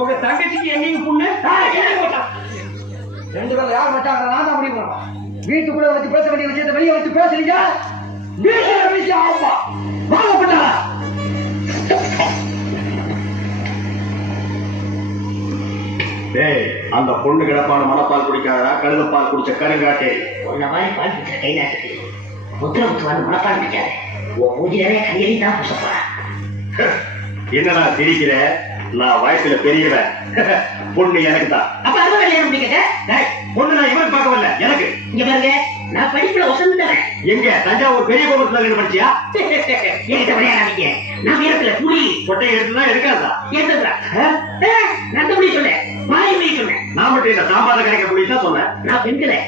உங்க தங்கச்சிக்கு எங்கேயும் புண்ணு ரெண்டு பேரும் யார் மாட்டாங்க நான் தான் முடிவு பண்ணலாம். வீட்டுக்குள்ள வச்சு பேச வேண்டிய விஷயத்தை வெளியே வச்சு பேசுறீங்க. வீட்டுல விஷயம் ஆமா வாங்கப்பட்டா அந்த பொண்ணு கிடப்பான மனப்பால் குடிக்காதா கழுதப்பால் குடிச்ச கருங்காட்டே உன்ன மாதிரி பால் குடிச்ச கை நாட்டுக்கு முத்திர முத்துவான்னு மனப்பால் குடிக்காது. உன் மூஞ்சிலே கையெறி தான் பூச போறேன். என்னடா சிரிக்கிற? நான் வயசுல பெரியவன். பொண்ணு எனக்கு தான். அப்ப அது கல்யாணம் முடிக்கட்ட பொண்ணு நான் இவனுக்கு பார்க்க வரல, எனக்கு. இங்க பாருங்க, நான் படிப்புல வசந்தவன். எங்க தஞ்சாவூர் பெரிய கோபுரத்துல படிச்சியா? என்கிட்ட விளையாடாதீங்க. நான் வீரத்துல புலி கொட்டையை எடுத்துதான் எடுக்காதா? ஏற்றுறா நான் புலி சொன்னேன், மாறி புலி சொன்னேன். நான் மட்டும் இந்த சாம்பார் கிடைக்க புலி தான் சொன்னேன். நான் பெண்களை